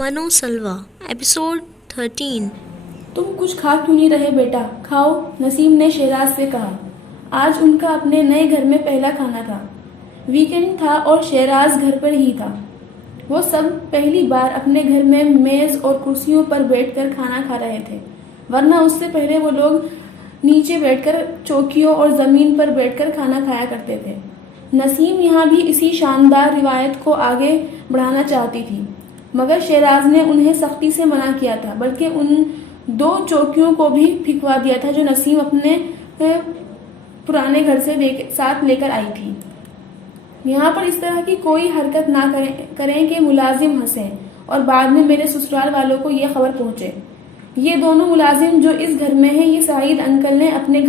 منو سلوا ایپیسوڈ 13۔ تم کچھ کھا کیوں نہیں رہے بیٹا؟ کھاؤ، نسیم نے شہراز سے کہا۔ آج ان کا اپنے نئے گھر میں پہلا کھانا تھا۔ ویکنڈ تھا اور شہراز گھر پر ہی تھا۔ وہ سب پہلی بار اپنے گھر میں میز اور کرسیوں پر بیٹھ کر کھانا کھا رہے تھے، ورنہ اس سے پہلے وہ لوگ نیچے بیٹھ کر چوکیوں اور زمین پر بیٹھ کر کھانا کھایا کرتے تھے۔ نسیم یہاں بھی اسی شاندار روایت کو آگے بڑھانا چاہتی تھی، مگر شہراز نے انہیں سختی سے منع کیا تھا، بلکہ ان دو چوکیوں کو بھی پھینکوا دیا تھا جو نسیم اپنے پرانے گھر سے ساتھ لے کر آئی تھی۔ یہاں پر اس طرح کی کوئی حرکت نہ کریں کہ ملازم ہنسیں اور بعد میں میرے سسرال والوں کو یہ خبر پہنچے۔ یہ دونوں ملازم جو اس گھر میں ہیں، یہ سعید انکل نے اپنے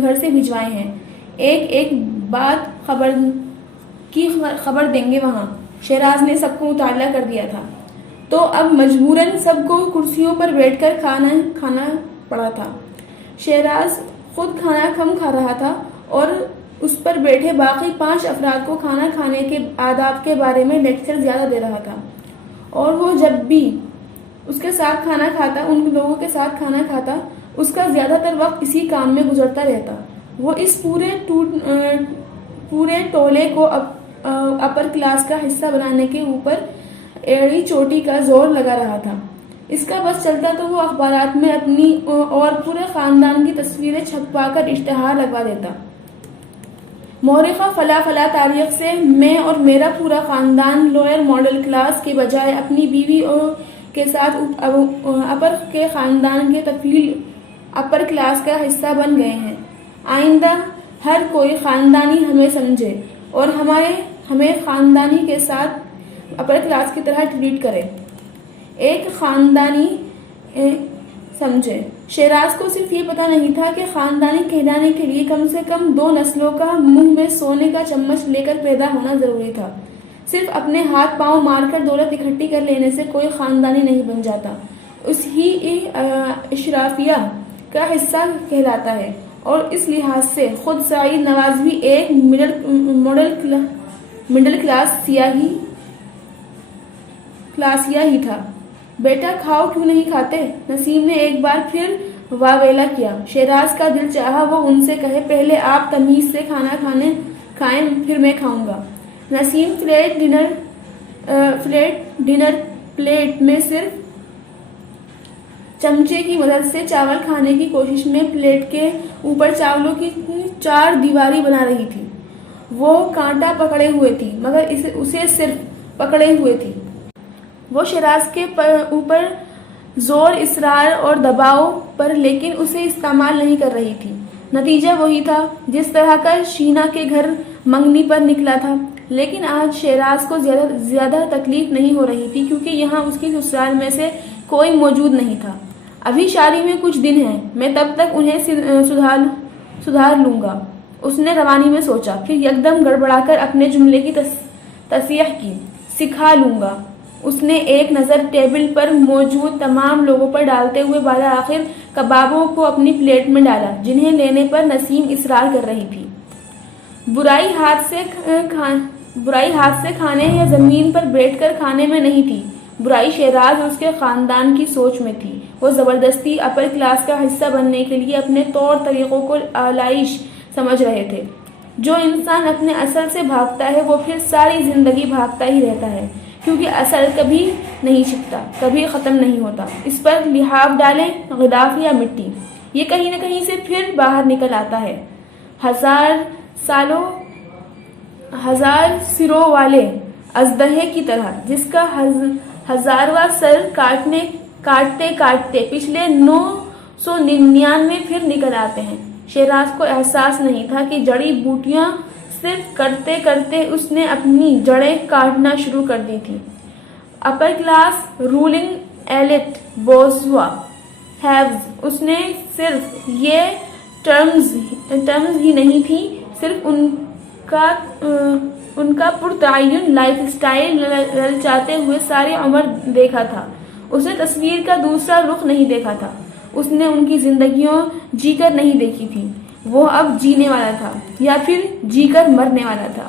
گھر سے بھجوائے ہیں۔ ایک بات خبر دیں گے وہاں۔ شہراز نے سب کو مطالعہ کر دیا تھا، تو اب مجبوراً سب کو کرسیوں پر بیٹھ کر کھانا پڑا تھا۔ شہراز خود کھانا کم کھا رہا تھا اور اس پر بیٹھے باقی 5 افراد کو کھانا کھانے کے آداب کے بارے میں لیکچر زیادہ دے رہا تھا، اور وہ جب بھی اس کے ساتھ کھانا کھاتا، ان لوگوں کے ساتھ کھانا کھاتا، اس کا زیادہ تر وقت اسی کام میں گزرتا رہتا۔ وہ اس پورے ٹولے کو اپر کلاس کا حصہ بنانے کے اوپر ایڑی چوٹی کا زور لگا رہا تھا۔ اس کا بس چلتا تو وہ اخبارات میں اپنی اور پورے خاندان کی تصویریں چھپوا کر اشتہار لگوا دیتا۔ مورخہ فلا تاریخ سے میں اور میرا پورا خاندان لوئر ماڈل کلاس کے بجائے اپنی بیوی کے ساتھ اپر کے خاندان کے طویل اپر کلاس کا حصہ بن گئے ہیں۔ آئندہ ہر کوئی خاندانی ہمیں سمجھے اور ہمیں خاندانی کے ساتھ اپر کلاس کی طرح ٹریٹ کرے، ایک خاندانی سمجھے۔ شہراز کو صرف یہ پتا نہیں تھا کہ خاندانی کہلانے کے لیے کم سے کم 2 نسلوں کا منہ میں سونے کا چمچ لے کر پیدا ہونا ضروری تھا۔ صرف اپنے ہاتھ پاؤں مار کر دولت اکٹھی کر لینے سے کوئی خاندانی نہیں بن جاتا، اس ہی اشرافیہ کا حصہ کہلاتا ہے۔ اور اس لحاظ سے خود سعید نواز بھی ایک مڈل کلاسیا ہی تھا۔ بیٹا کھاؤ، کیوں نہیں کھاتے؟ نسیم نے ایک بار پھر واویلا کیا۔ شہراز کا دل چاہا وہ ان سے کہے، پہلے آپ تمیز سے کھانا کھائیں، پھر میں کھاؤں گا۔ نسیم فلیٹ ڈنر پلیٹ میں صرف چمچے کی مدد سے چاول کھانے کی کوشش میں پلیٹ کے اوپر چاولوں کی 4 دیواری بنا رہی تھی۔ وہ کانٹا پکڑے ہوئے تھی، مگر اسے صرف پکڑے ہوئے تھی۔ وہ شہراز کے اوپر زور، اصرار اور دباؤ پر، لیکن اسے استعمال نہیں کر رہی تھی۔ نتیجہ وہی تھا جس طرح کا شینا کے گھر منگنی پر نکلا تھا، لیکن آج شہراز کو زیادہ تکلیف نہیں ہو رہی تھی، کیونکہ یہاں اس کی سسرال میں سے کوئی موجود نہیں تھا۔ ابھی شادی میں کچھ دن ہیں، میں تب تک انہیں سدھار لوں گا، اس نے روانی میں سوچا، پھر یکدم گڑبڑا کر اپنے جملے کی تصحیح کی۔ سکھا لوں گا۔ اس نے ایک نظر ٹیبل پر موجود تمام لوگوں پر ڈالتے ہوئے بالآخر کبابوں کو اپنی پلیٹ میں ڈالا، جنہیں لینے پر نسیم اصرار کر رہی تھی۔ برائی ہاتھ سے کھانے یا زمین پر بیٹھ کر کھانے میں نہیں تھی، برائی شہراز اور اس کے خاندان کی سوچ میں تھی۔ وہ زبردستی اپر کلاس کا حصہ بننے کے لیے اپنے طور طریقوں کو آلائش سمجھ رہے تھے۔ جو انسان اپنے اصل سے بھاگتا ہے وہ پھر ساری زندگی بھاگتا ہی رہتا ہے، کیونکہ اصل کبھی نہیں چھپتا، کبھی ختم نہیں ہوتا۔ اس پر لحاف ڈالیں، غلاف یا مٹی، یہ کہیں نہ کہیں سے پھر باہر نکل آتا ہے، 1000 سروں والے اژدہے کی طرح، جس کا 1000واں سر کاٹتے کاٹتے پچھلے 999 پھر نکل آتے ہیں۔ شہراز کو احساس نہیں تھا کہ جڑی بوٹیاں صرف کرتے کرتے اس نے اپنی جڑیں کاٹنا شروع کر دی تھی۔ Upper class, rolling elite, bourgeois, ہیوز، اس نے صرف یہ ٹرمز ہی نہیں تھی، صرف ان کا پرتعین لائف اسٹائل للچاتے ہوئے ساری عمر دیکھا تھا۔ اس نے تصویر کا دوسرا رخ نہیں دیکھا تھا، اس نے ان کی زندگیوں جی کر نہیں دیکھی تھی۔ وہ اب جینے والا تھا، یا پھر جی کر مرنے والا تھا۔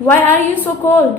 Why are you so cold?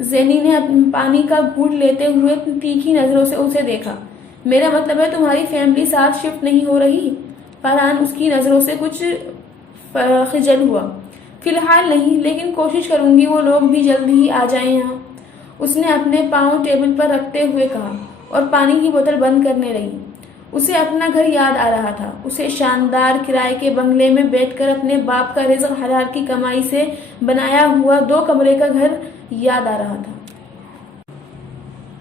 زینی نے پانی کا گھونٹ لیتے ہوئے تیکھی نظروں سے اسے دیکھا۔ میرا مطلب ہے تمہاری فیملی ساتھ شفٹ نہیں ہو رہی؟ فرحان اس کی نظروں سے کچھ خجل ہوا۔ فی الحال نہیں، لیکن کوشش کروں گی وہ لوگ بھی جلد ہی آ جائیں یہاں، اس نے اپنے پاؤں ٹیبل پر رکھتے ہوئے کہا اور پانی کی بوتل بند کرنے لگی۔ اسے اپنا گھر یاد آ رہا تھا۔ اسے شاندار کرائے کے بنگلے میں بیٹھ کر اپنے باپ کا رزق حلال کی کمائی سے بنایا ہوا 2 کمرے کا گھر یاد آ رہا تھا۔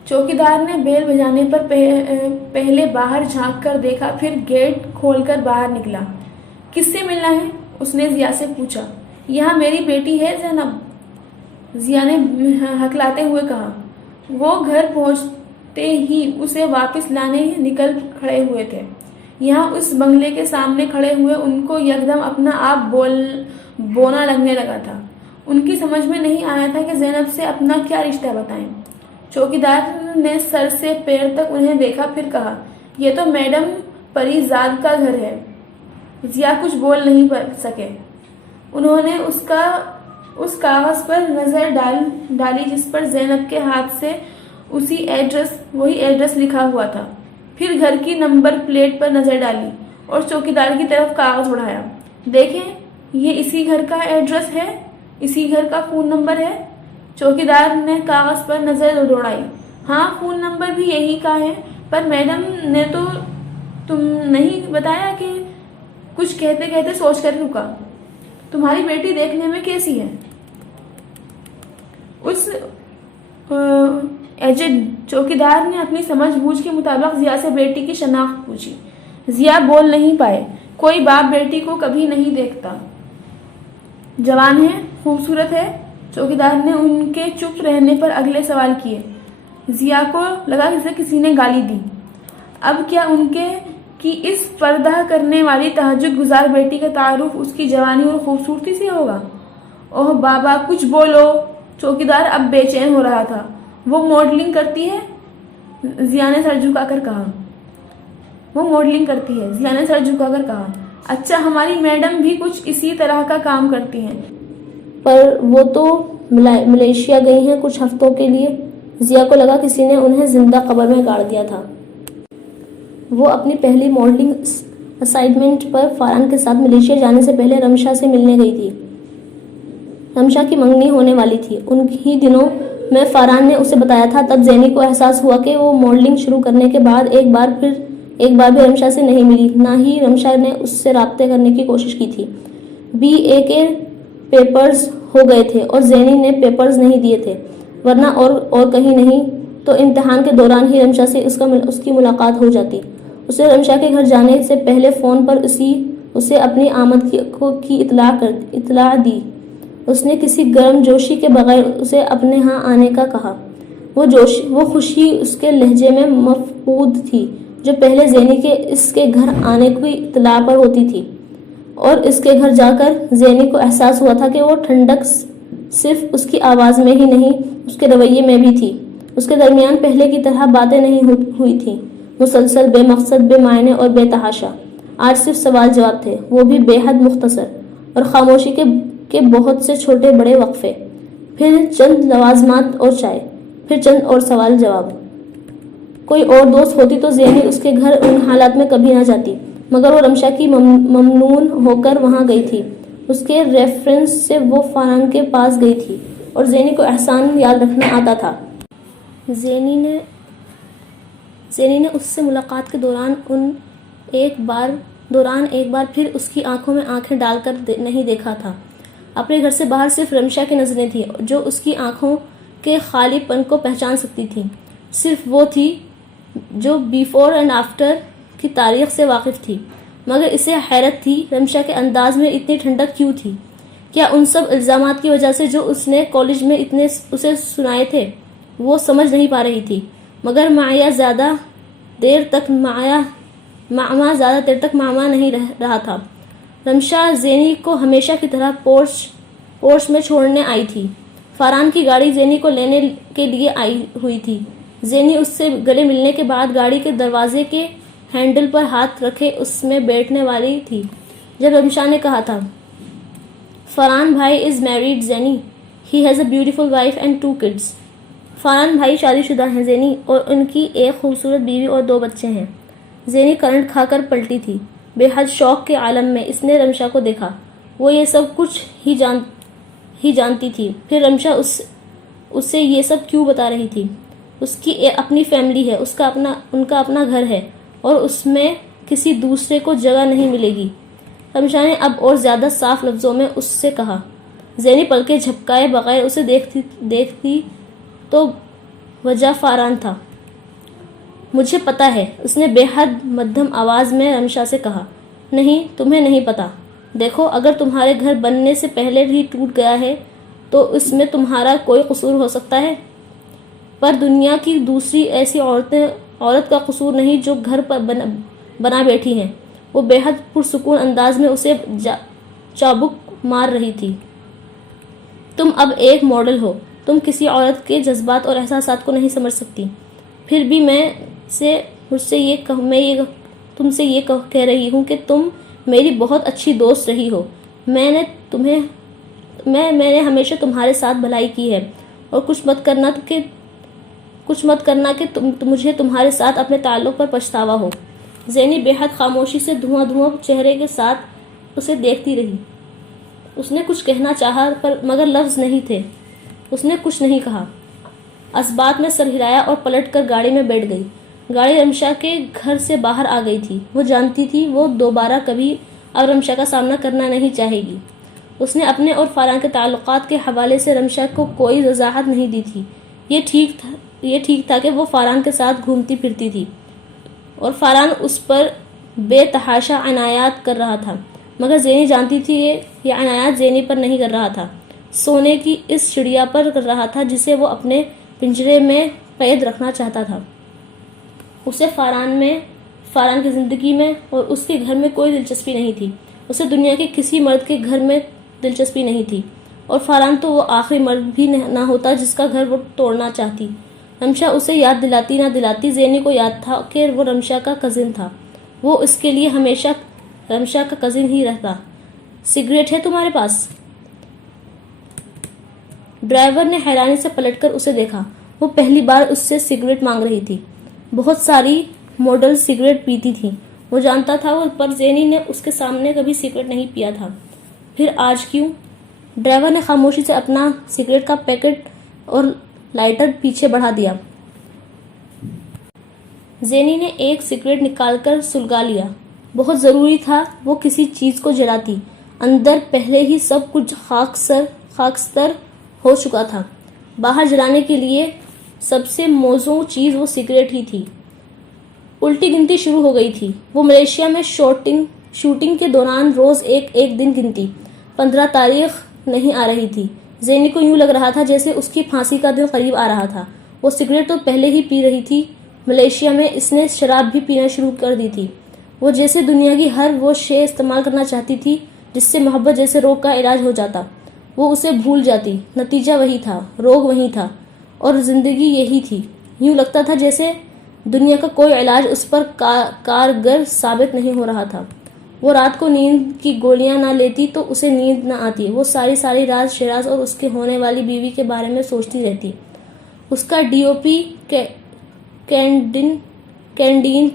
چوکیدار نے بیل بجانے پر پہلے باہر جھانک کر دیکھا، پھر گیٹ کھول کر باہر نکلا۔ کس سے ملنا ہے؟ اس نے ضیا سے پوچھا۔ یہاں میری بیٹی ہے زینب، ضیا نے ہکلاتے ہوئے کہا۔ وہ گھر پہنچتے ہی اسے واپس لانے نکل کھڑے ہوئے تھے۔ یہاں اس بنگلے کے سامنے کھڑے ہوئے ان کو یکدم اپنا آپ بونا لگنے لگا تھا۔ ان کی سمجھ میں نہیں آیا تھا کہ زینب سے اپنا کیا رشتہ بتائیں۔ چوکیدار نے سر سے پیر تک انہیں دیکھا، پھر کہا، یہ تو میڈم پری زاد کا گھر ہے۔ ضیا کچھ بول نہیں سکے۔ انہوں نے اس کاغذ پر نظر ڈالی جس پر زینب کے ہاتھ سے وہی ایڈریس لکھا ہوا تھا، پھر گھر کی نمبر پلیٹ پر نظر ڈالی اور چوکیدار کی طرف کاغذ بڑھایا۔ دیکھیں، یہ اسی گھر کا ایڈریس ہے، اسی گھر کا فون نمبر ہے۔ چوکیدار نے کاغذ پر نظر دوڑائی۔ ہاں، فون نمبر بھی یہی کا ہے، پر میڈم نے تو تم نہیں بتایا کہ… کچھ کہتے کہتے سوچ کر رکا۔ تمہاری بیٹی دیکھنے میں کیسی ہے؟ اس ایجڈ چوکیدار نے اپنی سمجھ بوجھ کے مطابق ضیا سے بیٹی کی شناخت پوچھی۔ ضیا بول نہیں پائے۔ کوئی باپ بیٹی کو کبھی نہیں دیکھتا۔ جوان ہے، خوبصورت ہے؟ چوکیدار نے ان کے چپ رہنے پر اگلے سوال کیے۔ ضیا کو لگا جیسے کسی نے گالی دی۔ اب کیا ان کی اس پردہ کرنے والی تہجد گزار بیٹی کا تعارف اس کی جوانی اور خوبصورتی سے ہوگا؟ اوہ بابا، کچھ بولو! چوکیدار اب بے چین ہو رہا تھا۔ وہ ماڈلنگ کرتی ہے؟ ضیا نے سر جھکا کر کہا۔ ضیا نے سر جھکا کر کہا۔ اچھا، ہماری میڈم بھی کچھ اسی طرح کا کام کرتی ہیں۔ پر وہ تو ملیشیا گئی ہیں کچھ ہفتوں کے لیے۔ ضیا کو لگا کسی نے انہیں زندہ قبر میں گاڑ دیا تھا۔ وہ اپنی پہلی ماڈلنگ اسائنمنٹ پر فرحان کے ساتھ ملیشیا جانے سے پہلے رمشا سے ملنے گئی تھی۔ رمشا کی منگنی ہونے والی تھی۔ ان ہی دنوں میں فرحان نے اسے بتایا تھا۔ تب زینی کو احساس ہوا کہ وہ ماڈلنگ شروع کرنے کے بعد ایک بار بھی رمشا سے نہیں ملی، نہ ہی رمشا نے اس سے رابطے کرنے کی کوشش کی تھی۔ BA کے پیپرز ہو گئے تھے اور زینی نے پیپرز نہیں دیے تھے، ورنہ اور کہیں نہیں تو امتحان کے دوران ہی رمشا سے اس کی ملاقات ہو جاتی۔ اسے رمشا کے گھر جانے سے پہلے فون پر اسے اپنی آمد کی اطلاع دی۔ اس نے کسی گرم جوشی کے بغیر اسے اپنے ہاں آنے کا کہا۔ وہ خوشی اس کے لہجے میں مفقود تھی جو پہلے زینی کے اس کے گھر آنے کی اطلاع پر ہوتی تھی، اور اس کے گھر جا کر زینی کو احساس ہوا تھا کہ وہ ٹھنڈک صرف اس کی آواز میں ہی نہیں، اس کے رویے میں بھی تھی۔ اس کے درمیان پہلے کی طرح باتیں نہیں ہوئی تھیں، مسلسل، بے مقصد، بے معنی اور بے تحاشا۔ آج صرف سوال جواب تھے، وہ بھی بے حد مختصر، اور خاموشی کے بہت سے چھوٹے بڑے وقفے، پھر چند لوازمات اور چائے، پھر چند اور سوال جواب۔ کوئی اور دوست ہوتی تو زینی اس کے گھر ان حالات میں کبھی نہ جاتی، مگر وہ رمشا کی ممنون ہو کر وہاں گئی تھی۔ اس کے ریفرنس سے وہ فرحان کے پاس گئی تھی اور زینی کو احسان یاد رکھنا آتا تھا۔ زینی نے اس سے ملاقات کے دوران ایک بار پھر اس کی آنکھوں میں آنکھیں ڈال کر نہیں دیکھا تھا۔ اپنے گھر سے باہر صرف رمشا کی نظریں تھیں جو اس کی آنکھوں کے خالی پن کو پہچان سکتی تھیں۔ صرف وہ تھی جو بیفور اینڈ آفٹر کی تاریخ سے واقف تھی، مگر اسے حیرت تھی رمشا کے انداز میں اتنی ٹھنڈک کیوں تھی۔ کیا ان سب الزامات کی وجہ سے جو اس نے کالج میں اتنے اسے سنائے تھے؟ وہ سمجھ نہیں پا رہی تھی، مگر معما زیادہ دیر تک معما نہیں رہا تھا۔ رمشا زینی کو ہمیشہ کی طرح پورچ میں چھوڑنے آئی تھی۔ فرحان کی گاڑی زینی کو لینے کے لیے آئی ہوئی تھی۔ زینی اس سے گلے ملنے کے بعد گاڑی کے دروازے کے ہینڈل پر ہاتھ رکھے اس میں بیٹھنے والی تھی جب رمشا نے کہا تھا، فرحان بھائی is married Zaini, he has a beautiful wife and 2 kids۔ Faran بھائی شادی شدہ ہیں زینی اور ان کی ایک خوبصورت بیوی اور 2 بچے ہیں۔ زینی کرنٹ کھا کر پلٹی تھی۔ بے حد شوق کے عالم میں اس نے رمشا کو دیکھا۔ وہ یہ سب کچھ ہی جانتی تھی، پھر رمشا اسے یہ سب کیوں بتا رہی تھی؟ اس کی اپنی فیملی ہے، ان کا اپنا گھر ہے اور اس میں کسی دوسرے کو جگہ نہیں ملے گی۔ رمشا نے اب اور زیادہ صاف لفظوں میں اس سے کہا۔ زینی پلکیں جھپکائے بغیر اسے دیکھتی تو وجہ فاران تھا۔ مجھے پتا ہے، اس نے بے حد مدھم آواز میں رمشا سے کہا۔ نہیں، تمہیں نہیں پتا۔ دیکھو، اگر تمہارے گھر بننے سے پہلے ہی ٹوٹ گیا ہے تو اس میں تمہارا کوئی قصور ہو سکتا ہے، پر دنیا کی دوسری ایسی عورت کا قصور نہیں جو گھر پر بنا بیٹھی ہیں۔ وہ بے حد پرسکون انداز میں اسے چابک مار رہی تھی۔ تم اب ایک ماڈل ہو، تم کسی عورت کے جذبات اور احساسات کو نہیں سمجھ سکتی، پھر بھی میں تم سے یہ کہہ رہی ہوں کہ تم میری بہت اچھی دوست رہی ہو۔ میں نے ہمیشہ تمہارے ساتھ بھلائی کی ہے اور کچھ مت کرنا کہ مجھے تمہارے ساتھ اپنے تعلق پر پچھتاوا ہو۔ زینی بے حد خاموشی سے دھواں چہرے کے ساتھ اسے دیکھتی رہی۔ اس نے کچھ کہنا چاہا مگر لفظ نہیں تھے۔ اس نے کچھ نہیں کہا۔ اسبات میں سر ہلایا اور پلٹ کر گاڑی میں بیٹھ گئی۔ گاڑی رمشا کے گھر سے باہر آ گئی تھی۔ وہ جانتی تھی وہ دوبارہ کبھی اب رمشا کا سامنا کرنا نہیں چاہے گی۔ اس نے اپنے اور فاران کے تعلقات کے حوالے سے رمشا کو کوئی وضاحت نہیں دی تھی۔ یہ ٹھیک تھا کہ وہ فاران کے ساتھ گھومتی پھرتی تھی اور فاران اس پر بے تحاشا عنایات کر رہا تھا، مگر زینی جانتی تھی یہ عنایات زینی پر نہیں کر رہا تھا، سونے کی اس چڑیا پر کر رہا تھا جسے وہ اپنے پنجرے میں قید رکھنا چاہتا تھا۔ اسے فاران کی زندگی میں اور اس کے گھر میں کوئی دلچسپی نہیں تھی۔ اسے دنیا کے کسی مرد کے گھر میں دلچسپی نہیں تھی، اور فاران تو وہ آخری مرد بھی نہ ہوتا جس کا گھر وہ توڑنا چاہتی۔ رمشا اسے یاد دلاتی نہ دلاتی، زینی کو یاد تھا کہ وہ رمشا کا کزن تھا۔ وہ اس کے لیے ہمیشہ رمشا کا کزن ہی رہتا۔ سگریٹ ہے تمہارے پاس؟ ڈرائیور نے حیرانی سے پلٹ کر اسے دیکھا۔ وہ پہلی بار اس سے سگریٹ مانگ رہی تھی۔ بہت ساری ماڈل سگریٹ پیتی تھیں، وہ جانتا تھا، پر زینی نے اس کے سامنے کبھی سگریٹ نہیں پیا تھا۔ پھر آج کیوں؟ ڈرائیور نے خاموشی سے اپنا سگریٹ کا پیکٹ اور لائٹر پیچھے بڑھا دیا۔ زینی نے ایک سگریٹ نکال کر سلگا لیا۔ بہت ضروری تھا وہ کسی چیز کو جلاتی۔ اندر پہلے ہی سب کچھ خاکستر ہو چکا تھا۔ باہر جلانے کے لیے سب سے موزوں چیز وہ سگریٹ ہی تھی۔ الٹی گنتی شروع ہو گئی تھی۔ وہ ملیشیا میں شوٹنگ کے دوران روز ایک دن گنتی۔ 15 تاریخ نہیں آ رہی تھی۔ زینی کو یوں لگ رہا تھا جیسے اس کی پھانسی کا دن قریب آ رہا تھا۔ وہ سگریٹ تو پہلے ہی پی رہی تھی، ملیشیا میں اس نے شراب بھی پینا شروع کر دی تھی۔ وہ جیسے دنیا کی ہر وہ شے استعمال کرنا چاہتی تھی جس سے محبت جیسے روگ کا علاج ہو جاتا۔ وہ اسے بھول جاتی۔ نتیجہ وہی تھا، روگ وہی تھا، اور زندگی یہی تھی۔ یوں لگتا تھا جیسے دنیا کا کوئی علاج اس پر کارگر ثابت نہیں ہو رہا تھا۔ وہ رات کو نیند کی گولیاں نہ لیتی تو اسے نیند نہ آتی۔ وہ ساری رات شیراز اور اس کے ہونے والی بیوی کے بارے میں سوچتی رہتی۔ اس کا ڈی او پی کینڈین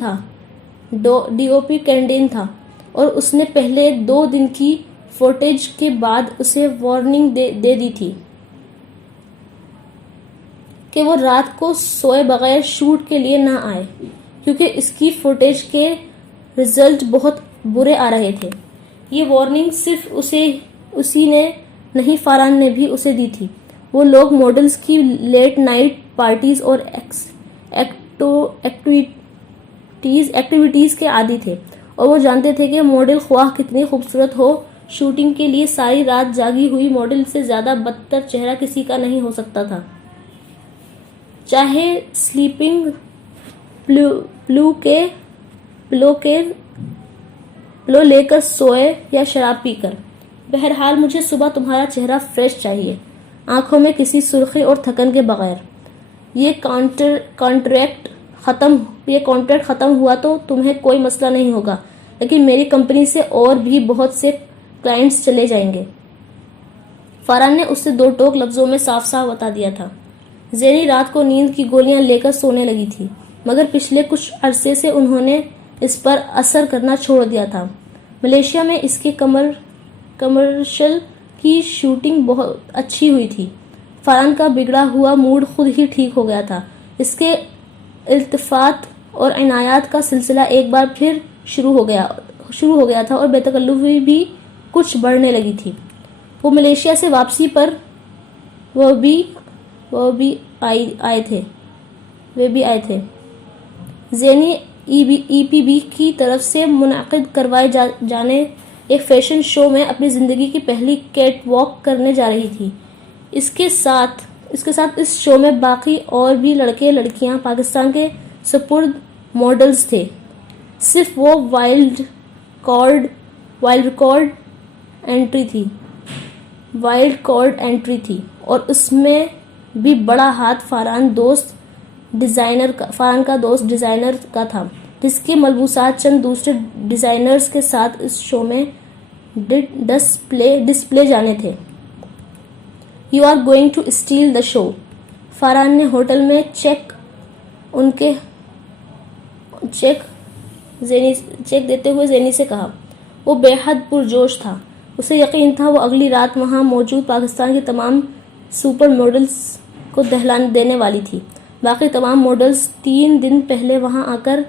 تھا اور اس نے پہلے 2 دن کی فوٹیج کے بعد اسے وارننگ دے دی تھی کہ وہ رات کو سوئے بغیر شوٹ کے لیے نہ آئے، کیونکہ اس کی فوٹیج کے رزلٹ بہت برے آ رہے تھے۔ یہ وارننگ صرف اسی نے نہیں، فاران نے بھی اسے دی تھی۔ وہ لوگ ماڈلز کی لیٹ نائٹ پارٹیز اور ایکٹیویٹیز کے عادی تھے، اور وہ جانتے تھے کہ ماڈل خواہ کتنی خوبصورت ہو، شوٹنگ کے لیے ساری رات جاگی ہوئی ماڈل سے زیادہ بدتر چہرہ کسی کا نہیں ہو سکتا تھا، چاہے سلیپنگ پلو لے کر سوئے یا شراب پی کر۔ بہرحال مجھے صبح تمہارا چہرہ فریش چاہیے، آنکھوں میں کسی سرخی اور تھکن کے بغیر۔ یہ کانٹریکٹ ختم ہوا تو تمہیں کوئی مسئلہ نہیں ہوگا، لیکن میری کمپنی سے اور بھی بہت سے کلائنٹس چلے جائیں گے۔ فاران نے اس سے 2 ٹوک لفظوں میں صاف صاف بتا دیا تھا۔ زینی رات کو نیند کی گولیاں لے کر سونے لگی تھی، مگر پچھلے کچھ عرصے سے انہوں نے اس پر اثر کرنا چھوڑ دیا تھا۔ ملیشیا میں اس کے کمرشل کی شوٹنگ بہت اچھی ہوئی تھی۔ فارہان کا بگڑا ہوا موڈ خود ہی ٹھیک ہو گیا تھا۔ اس کے التفات اور عنایات کا سلسلہ ایک بار پھر شروع ہو گیا تھا اور بے تکلفی بھی کچھ بڑھنے لگی تھی۔ وہ ملیشیا سے واپسی پر وہ بھی آئے تھے۔ زینی ای پی بی کی طرف سے منعقد کروائے جانے ایک فیشن شو میں اپنی زندگی کی پہلی کیٹ واک کرنے جا رہی تھی۔ اس کے ساتھ اس شو میں باقی اور بھی لڑکے لڑکیاں پاکستان کے سپرد ماڈلز تھے۔ صرف وہ وائلڈ کارڈ انٹری تھی اور اس میں بھی بڑا ہاتھ فرحان کا دوست ڈیزائنر کا تھا، جس کے ملبوسات چند دوسرے ڈیزائنرز کے ساتھ اس شو میں ڈسپلے جانے تھے۔ "You are going to steal the show," Farhan نے ہوٹل میں چیک دیتے ہوئے زینی سے کہا۔ وہ بے حد پرجوش تھا۔ اسے یقین تھا وہ اگلی رات وہاں موجود پاکستان کی تمام سپر ماڈلز کو دہلا دینے والی تھی۔ باقی تمام ماڈلز 3 دن پہلے وہاں آ کر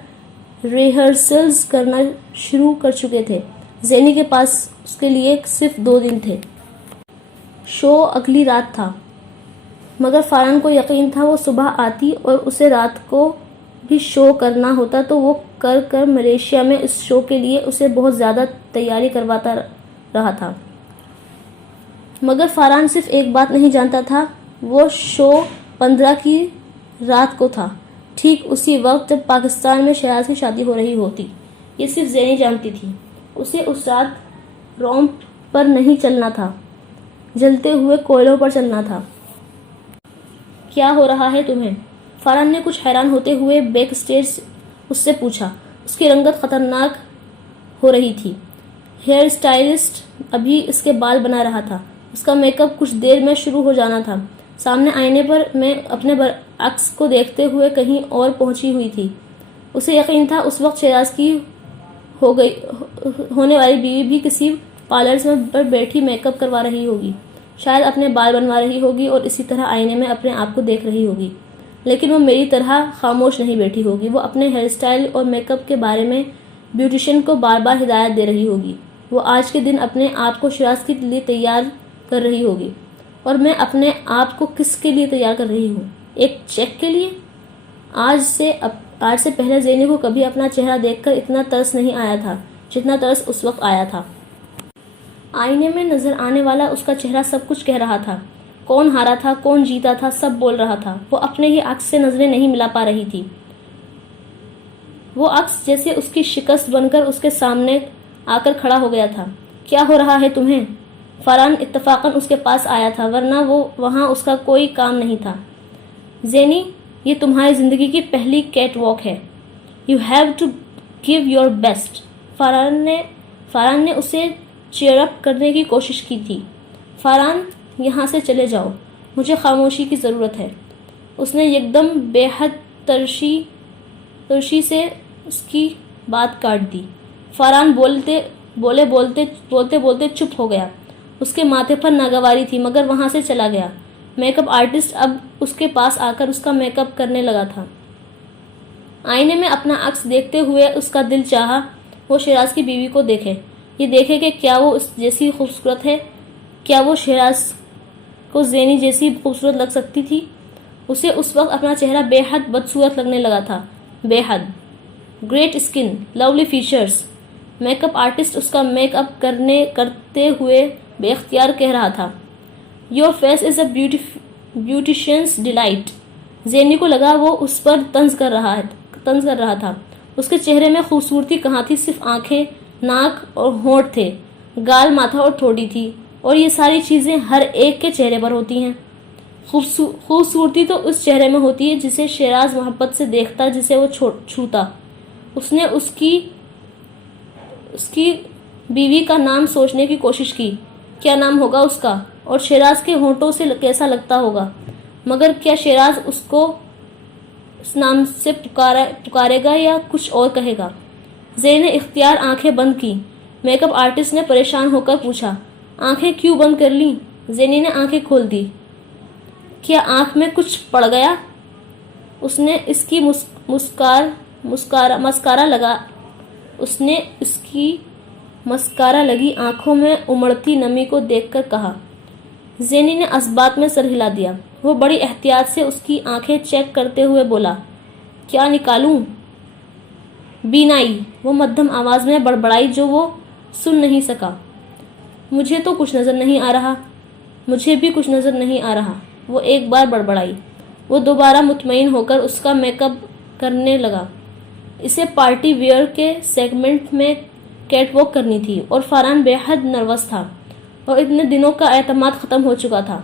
ریہرسلز کرنا شروع کر چکے تھے۔ زینی کے پاس اس کے لیے صرف 2 دن تھے۔ شو اگلی رات تھا، مگر فرحان کو یقین تھا وہ صبح آتی اور اسے رات کو بھی شو کرنا ہوتا تو وہ کر ملیشیا میں اس شو کے لیے اسے بہت زیادہ تیاری کرواتا رہا تھا۔ مگر فرحان صرف ایک بات نہیں جانتا تھا، وہ شو 15 کی رات کو تھا، ٹھیک اسی وقت جب پاکستان میں شہراز کی شادی ہو رہی ہوتی۔ یہ صرف زینی جانتی تھی۔ اسے اس رات رومپ پر نہیں چلنا تھا، جلتے ہوئے کوئلوں پر چلنا تھا۔ "کیا ہو رہا ہے تمہیں؟" فرحان نے کچھ حیران ہوتے ہوئے بیک اسٹیج اس سے پوچھا۔ اس کی رنگت خطرناک ہو رہی تھی۔ ہیئر اسٹائلسٹ ابھی اس کے بال بنا رہا تھا۔ اس کا میک اپ کچھ دیر میں شروع ہو جانا تھا۔ سامنے آئینے پر میں اپنے برعکس کو دیکھتے ہوئے کہیں اور پہنچی ہوئی تھی۔ اسے یقین تھا اس وقت شہراز کی ہونے والی بیوی بھی کسی پارلر پر بیٹھی میک اپ کروا رہی ہوگی، شاید اپنے بال بنوا رہی ہوگی اور اسی طرح آئینے میں اپنے آپ کو دیکھ رہی ہوگی۔ لیکن وہ میری طرح خاموش نہیں بیٹھی ہوگی۔ وہ اپنے ہیئر اسٹائل اور میک اپ کے بارے میں بیوٹیشین کو بار بار ہدایت دے رہی ہوگی۔ وہ آج کے دن اپنے آپ کو شہراز کے لیے تیار کر رہی ہوگی، اور میں اپنے آپ کو کس کے لیے تیار کر رہی ہوں؟ ایک چیک کے لیے؟ آج سے پہلے زینی کو کبھی اپنا چہرہ دیکھ کر اتنا ترس نہیں آیا تھا جتنا ترس اس وقت آیا تھا۔ آئینے میں نظر آنے والا اس کا چہرہ سب کچھ کہہ رہا تھا۔ کون ہارا تھا، کون جیتا تھا، سب بول رہا تھا۔ وہ اپنے ہی عکس سے نظریں نہیں ملا پا رہی تھی۔ وہ عکس جیسے اس کی شکست بن کر اس کے سامنے آ کر کھڑا ہو گیا تھا۔ "کیا ہو رہا ہے تمہیں؟" فرحان اتفاقاً اس کے پاس آیا تھا، ورنہ وہاں اس کا کوئی کام نہیں تھا۔ "زینی، یہ تمہاری زندگی کی پہلی کیٹ واک ہے۔ You have to give your best." Farhan نے اسے چیئر اپ کرنے کی کوشش کی تھی۔ "فرحان، یہاں سے چلے جاؤ، مجھے خاموشی کی ضرورت ہے." اس نے یکدم بے حد ترشی سے اس کی بات کاٹ دی۔ فرحان بولتے چپ ہو گیا۔ اس کے ماتھے پر ناگواری تھی، مگر وہاں سے چلا گیا۔ میک اپ آرٹسٹ اب اس کے پاس آ کر اس کا میک اپ کرنے لگا تھا۔ آئینے میں اپنا عکس دیکھتے ہوئے اس کا دل چاہا وہ شہراز کی بیوی کو دیکھے، یہ دیکھے کہ کیا وہ اس جیسی خوبصورت ہے، کیا وہ شہراز کو زینی جیسی خوبصورت لگ سکتی تھی۔ اسے اس وقت اپنا چہرہ بے حد بدصورت لگنے لگا تھا، بے حد۔ Great skin, lovely features. Make up artist اس کا میک اپ کرتے ہوئے بے اختیار کہہ رہا تھا، "Your face is a beautician's delight." زینی کو لگا وہ اس پر طنز کر رہا تھا۔ اس کے چہرے میں خوبصورتی کہاں تھی؟ صرف آنکھیں، ناک اور ہونٹ تھے، گال، ماتھا اور ٹھوڑی تھی، اور یہ ساری چیزیں ہر ایک کے چہرے پر ہوتی ہیں۔ خوبصورتی تو اس چہرے میں ہوتی ہے جسے شہراز محبت سے دیکھتا، جسے وہ چھوتا۔ اس نے اس کی بیوی کا نام سوچنے کی کوشش کی، کیا نام ہوگا اس کا، اور شہراز کے ہونٹوں سے کیسا لگتا ہوگا۔ مگر کیا شیراز اس کو اس نام سے پکارے گا یا کچھ اور کہے گا؟ زینی نے اختیار آنکھیں بند کی۔ میک اپ آرٹسٹ نے پریشان ہو کر پوچھا، آنکھیں کیوں بند کر لی؟ زینی نے آنکھیں کھول دی۔ کیا آنکھ میں کچھ پڑ گیا؟ اس نے اس کی مسکارا لگی آنکھوں میں امڑتی نمی کو دیکھ کر کہا۔ زینی نے اثبات میں سر ہلا دیا۔ وہ بڑی احتیاط سے اس کی آنکھیں چیک کرتے ہوئے بولا، کیا نکالوں؟ بینائی، وہ مدھم آواز میں بڑبڑائی جو وہ سن نہیں سکا۔ مجھے تو کچھ نظر نہیں آ رہا۔ مجھے بھی کچھ نظر نہیں آ رہا، وہ ایک بار بڑبڑائی۔ وہ دوبارہ مطمئن ہو کر اس کا میک اپ کرنے لگا۔ اسے پارٹی ویئر کے سیگمنٹ میں کیٹ واک کرنی تھی اور فارہان بے حد نروس تھا اور اتنے دنوں کا اعتماد ختم ہو چکا تھا۔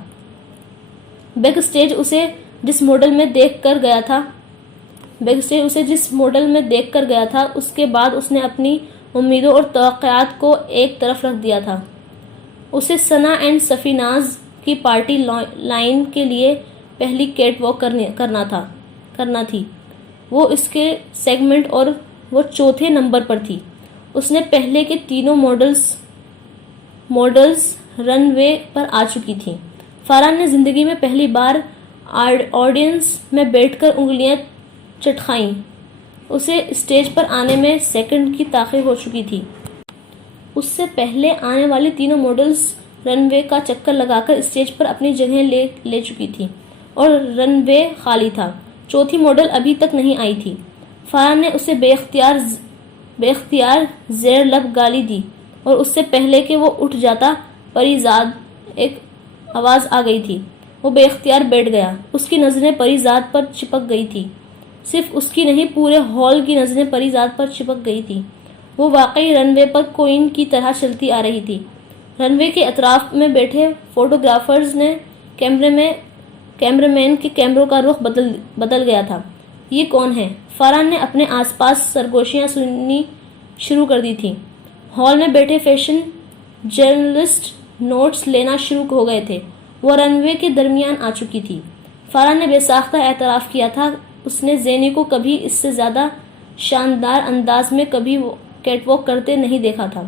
بیک اسٹیج اسے جس ماڈل میں دیکھ کر گیا تھا اس کے بعد اس نے اپنی امیدوں اور توقعات کو ایک طرف رکھ دیا تھا۔ اسے ثنا اینڈ صفی ناز کی پارٹی لائن کے لیے پہلی کیٹ واک کرنا تھی۔ وہ اس کے سیگمنٹ اور وہ چوتھے نمبر پر تھی۔ اس نے پہلے کے تینوں ماڈلز رن وے پر آ چکی تھیں۔ فارہان نے زندگی میں پہلی بار آڈینس میں بیٹھ کر انگلیاں چٹکائیں۔ اسے اسٹیج پر آنے میں سیکنڈ کی تاخیر ہو چکی تھی۔ اس سے پہلے آنے والی تینوں ماڈلز رن وے کا چکر لگا کر اسٹیج پر اپنی جگہ لے چکی تھی اور رن وے خالی تھا۔ چوتھی ماڈل ابھی تک نہیں آئی تھی۔ فارہان نے اسے بے اختیار زیر لب گالی دی اور اس سے پہلے کہ وہ اٹھ جاتا پریزاد ایک آواز آ گئی تھی۔ وہ بے اختیار بیٹھ گیا۔ اس کی نظریں پریزاد پر چپک گئی تھی۔ صرف اس کی نہیں، پورے ہال کی نظریں پریزاد پر چپک گئی تھی۔ وہ واقعی رن وے پر کوئن کی طرح چلتی آ رہی تھی۔ رن وے کے اطراف میں بیٹھے فوٹوگرافرز نے کیمرامین کے کیمروں کا رخ بدل گیا تھا۔ یہ کون ہے؟ فارہان نے اپنے آس پاس سرگوشیاں سننی شروع کر دی تھیں۔ ہال میں بیٹھے فیشن جرنلسٹ نوٹس لینا شروع ہو گئے تھے۔ وہ رن وے کے درمیان آ چکی تھی۔ فارہان نے بے ساختہ اعتراف کیا تھا، اس نے زینی کو کبھی اس سے زیادہ شاندار انداز میں کبھی کیٹ واک کرتے نہیں دیکھا تھا۔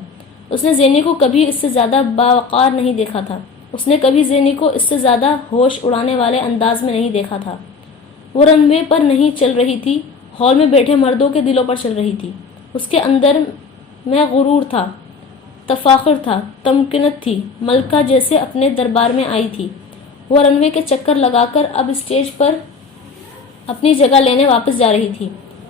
اس نے زینی کو کبھی اس سے زیادہ باوقار نہیں دیکھا تھا۔ اس نے کبھی زینی کو اس سے زیادہ ہوش اڑانے والے انداز میں نہیں دیکھا تھا۔ وہ رن وے پر نہیں چل رہی تھی، ہال میں بیٹھے مردوں کے دلوں پر چل رہی تھی۔ اس کے اندر میں غرور تھا، تفاخر تھا، تمکنت تھی، ملکہ جیسے اپنے دربار میں آئی تھی۔ وہ رن وے کے چکر لگا کر اب اسٹیج پر اپنی جگہ لینے واپس جا رہی تھی۔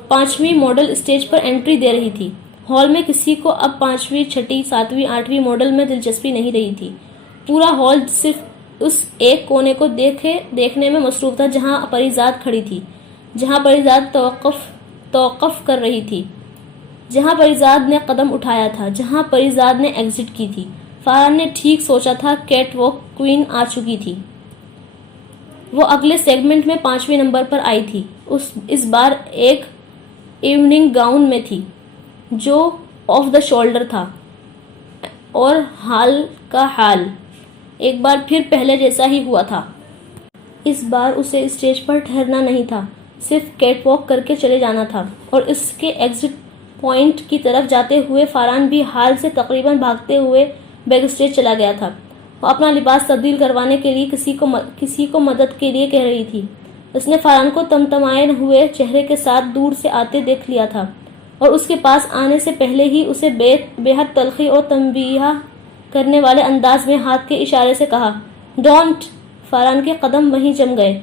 5ویں ماڈل اسٹیج پر انٹری دے رہی تھی۔ ہال میں کسی کو اب 5ویں، 6ٹھی، 7ویں، 8ویں ماڈل میں دلچسپی نہیں رہی تھی۔ پورا ہال صرف اس ایک کونے کو دیکھنے میں مصروف تھا جہاں پریزاد کھڑی تھی، جہاں پریزاد توقف کر رہی تھی، جہاں پریزاد نے قدم اٹھایا تھا، جہاں پریزاد نے ایگزٹ کی تھی۔ فارہان نے ٹھیک سوچا تھا، کیٹ واک کوئن آ چکی تھی۔ وہ اگلے سیگمنٹ میں 5ویں نمبر پر آئی تھی۔ اس بار ایک ایوننگ گاؤن میں تھی جو آف دا شولڈر تھا، اور حال کا حال ایک بار پھر پہلے جیسا ہی ہوا تھا۔ اس بار اسے اسٹیج پر ٹھہرنا نہیں تھا، صرف کیٹ واک کر کے چلے جانا تھا، اور اس کے ایگزٹ پوائنٹ کی طرف جاتے ہوئے فارہان بھی حال سے تقریباً بھاگتے ہوئے بیک اسٹیج چلا گیا تھا۔ وہ اپنا لباس تبدیل کروانے کے لیے کسی کو مدد کے لیے کہہ رہی تھی۔ اس نے فارہان کو تمتمائے ہوئے چہرے کے ساتھ دور سے آتے دیکھ لیا تھا، اور اس کے پاس آنے سے پہلے ہی اسے بے حد تلخی اور تنبیہ کرنے والے انداز میں ہاتھ کے اشارے سے کہا، ڈونٹ۔ فارہان کے قدم وہیں جم گئے۔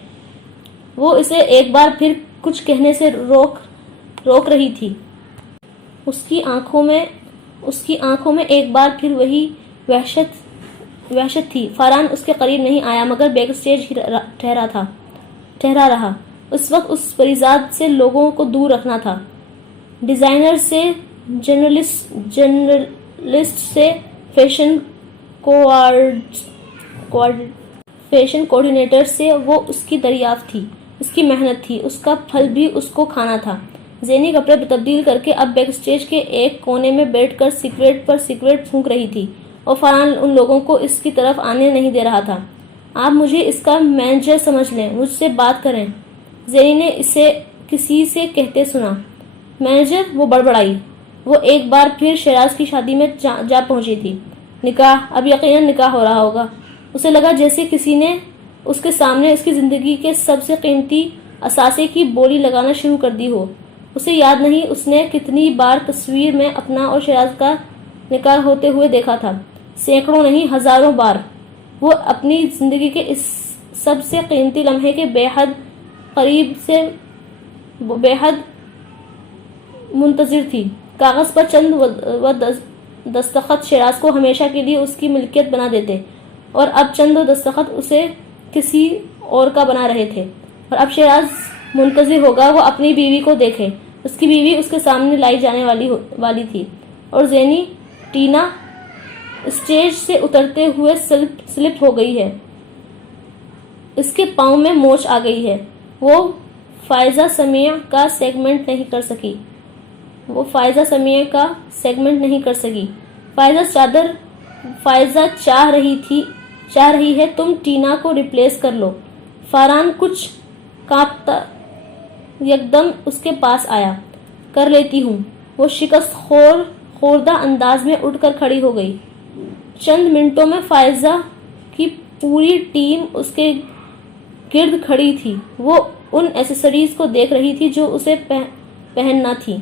وہ اسے ایک بار پھر کچھ کہنے سے روک رہی تھی۔ اس کی آنکھوں میں ایک بار پھر وہی وحشت تھی۔ فارہان اس کے قریب نہیں آیا، مگر بیک اسٹیج ہی ٹھہرا رہا۔ اس وقت اس پریزاد سے لوگوں کو دور رکھنا تھا، ڈیزائنر سے، جرنلسٹ سے، فیشن کوآرڈینیٹر سے۔ وہ اس کی دریافت تھی، اس کی محنت تھی، اس کا پھل بھی اس کو کھانا تھا۔ زینی کپڑے تبدیل کر کے اب بیک اسٹیج کے ایک کونے میں بیٹھ کر سگریٹ پر سگریٹ پھونک رہی تھی، اور فارہان ان لوگوں کو اس کی طرف آنے نہیں دے رہا تھا۔ آپ مجھے اس کا مینیجر سمجھ لیں، مجھ سے بات کریں۔ زینی نے اسے کسی سے کہتے سنا۔ مینیجر؟ وہ بڑبڑائی۔ وہ ایک بار پھر شیراز کی شادی میں جا پہنچی تھی۔ نکاح؟ اب یقیناً نکاح ہو رہا ہوگا۔ اسے لگا جیسے کسی نے اس کے سامنے اس کی زندگی کے سب سے قیمتی اثاثے کی بولی لگانا شروع کر دی ہو۔ اسے یاد نہیں اس نے کتنی بار تصویر میں اپنا اور شیراز کا نکاح ہوتے ہوئے دیکھا تھا۔ سینکڑوں نہیں، ہزاروں بار۔ وہ اپنی زندگی کے اس سب سے قیمتی لمحے کے بے حد منتظر تھی۔ کاغذ پر چند دستخط شیراز کو ہمیشہ کے لیے اس کی ملکیت بنا دیتے، اور اب چند دستخط اسے کسی اور کا بنا رہے تھے۔ اور اب شیراز منتظر ہوگا وہ اپنی بیوی کو دیکھے۔ اس کی بیوی اس کے سامنے لائی جانے والی تھی، اور زینی ٹینا اسٹیج سے اترتے ہوئے سلپ ہو گئی ہے۔ اس کے پاؤں میں موچ آ گئی ہے۔ وہ فائزہ سمیع کا سیگمنٹ نہیں کر سکی۔ فائزہ چاہ رہی ہے تم ٹینا کو ریپلیس کر لو۔ فاران کچھ کانپتا یکدم اس کے پاس آیا۔ کر لیتی ہوں۔ وہ شکست خوردہ انداز میں اٹھ کر کھڑی ہو گئی۔ چند منٹوں میں فائزہ کی پوری ٹیم اس کے گرد کھڑی تھی۔ وہ ان ایکسیسریز کو دیکھ رہی تھی جو اسے پہننا تھی۔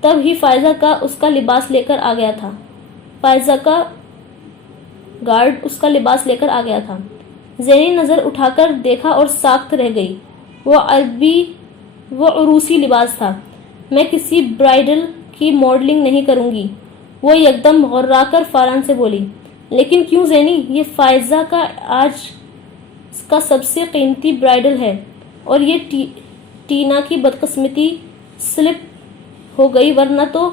تب ہی فائزہ کا اس کا لباس لے کر آ گیا تھا۔ فائزہ کا گارڈ اس کا لباس لے کر آ گیا تھا۔ زینی نظر اٹھا کر دیکھا اور ساکت رہ گئی۔ وہ عروسی لباس تھا۔ میں کسی برائڈل کی ماڈلنگ نہیں کروں گی، وہ یکدم غرا کر فاران سے بولی۔ لیکن کیوں زینی؟ یہ فائزہ کا آج کا سب سے قیمتی برائڈل ہے، اور یہ ٹینا کی بدقسمتی سلپ ہو گئی، ورنہ تو